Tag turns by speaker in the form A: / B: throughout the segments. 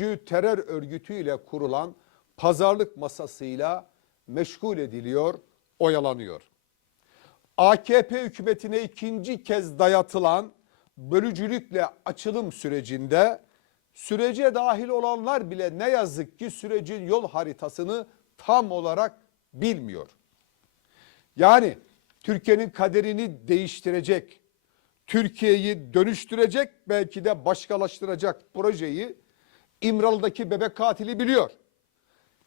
A: FETÖ'cü terör örgütüyle kurulan pazarlık masasıyla meşgul ediliyor, oyalanıyor. AKP hükümetine ikinci kez dayatılan bölücülükle açılım sürecinde sürece dahil olanlar bile ne yazık ki sürecin yol haritasını tam olarak bilmiyor. Yani Türkiye'nin kaderini değiştirecek, Türkiye'yi dönüştürecek, belki de başkalaştıracak projeyi İmralı'daki bebek katili biliyor.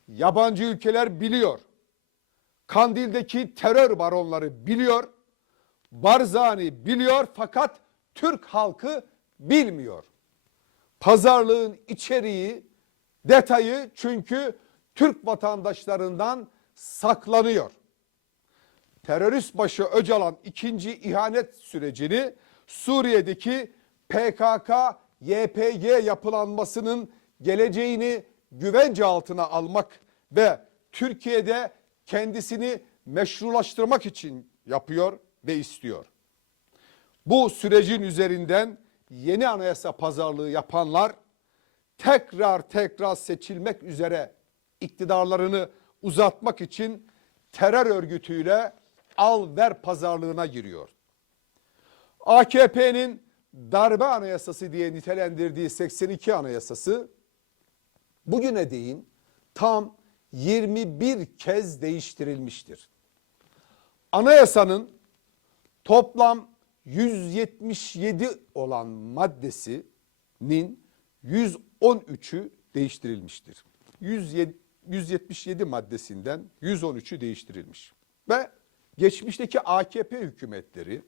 A: Yabancı ülkeler biliyor. Kandil'deki terör baronları biliyor. Barzani biliyor fakat Türk halkı bilmiyor. Pazarlığın içeriği, detayı çünkü Türk vatandaşlarından saklanıyor. Terörist başı Öcalan ikinci ihanet sürecini Suriye'deki PKK, YPG yapılanmasının geleceğini güvence altına almak ve Türkiye'de kendisini meşrulaştırmak için yapıyor ve istiyor. Bu sürecin üzerinden yeni anayasa pazarlığı yapanlar tekrar tekrar seçilmek üzere iktidarlarını uzatmak için terör örgütüyle al ver pazarlığına giriyor. AKP'nin darbe anayasası diye nitelendirdiği 82 anayasası bugüne değin tam 21 kez değiştirilmiştir. Anayasanın toplam 177 olan maddesinin 113'ü değiştirilmiştir. 107 177 maddesinden 113'ü değiştirilmiş. Ve geçmişteki AKP hükümetleri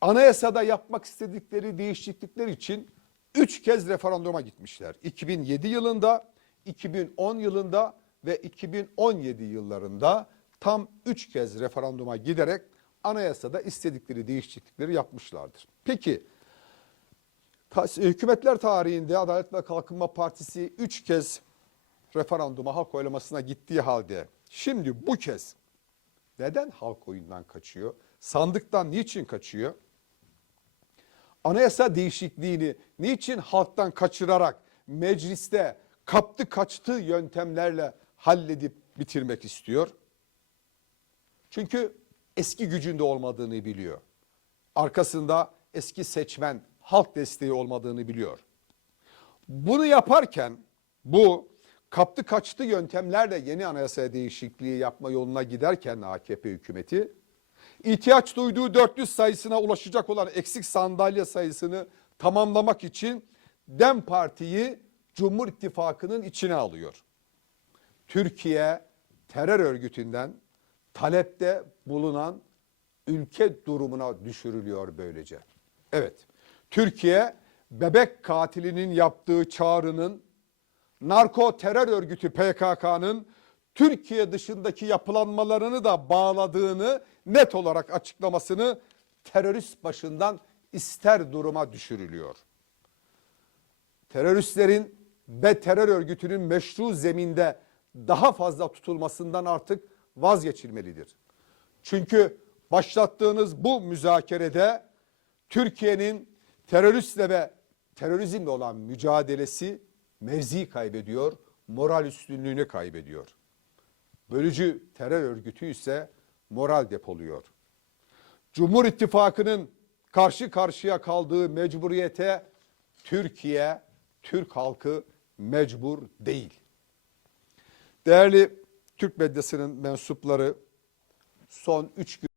A: anayasada yapmak istedikleri değişiklikler için 3 kez referanduma gitmişler. 2007 yılında, 2010 yılında ve 2017 yıllarında tam 3 kez referanduma giderek anayasada istedikleri değişiklikleri yapmışlardır. Peki hükümetler tarihinde Adalet ve Kalkınma Partisi 3 kez referanduma halk oylamasına gittiği halde şimdi bu kez neden halk oyundan kaçıyor? Sandıktan niçin kaçıyor? Anayasa değişikliğini niçin halktan kaçırarak mecliste kaptı kaçtığı yöntemlerle halledip bitirmek istiyor? Çünkü eski gücünde olmadığını biliyor. Arkasında eski seçmen halk desteği olmadığını biliyor. Bunu yaparken bu kaptı kaçtı yöntemlerle yeni anayasaya değişikliği yapma yoluna giderken AKP hükümeti ihtiyaç duyduğu 400 sayısına ulaşacak olan eksik sandalye sayısını tamamlamak için DEM Parti'yi Cumhur İttifakı'nın içine alıyor. Türkiye terör örgütünden talepte bulunan ülke durumuna düşürülüyor böylece. Evet, Türkiye bebek katilinin yaptığı çağrının narko terör örgütü PKK'nın Türkiye dışındaki yapılanmalarını da bağladığını net olarak açıklamasını terörist başından ister duruma düşürülüyor. Teröristlerin ve terör örgütünün meşru zeminde daha fazla tutulmasından artık vazgeçilmelidir. Çünkü başlattığınız bu müzakerede Türkiye'nin teröristle ve terörizmle olan mücadelesi mevzi kaybediyor, moral üstünlüğünü kaybediyor. Bölücü terör örgütü ise moral depoluyor. Cumhur İttifakı'nın karşı karşıya kaldığı mecburiyete Türkiye, Türk halkı mecbur değil. Değerli Türk medyasının mensupları son 3 gün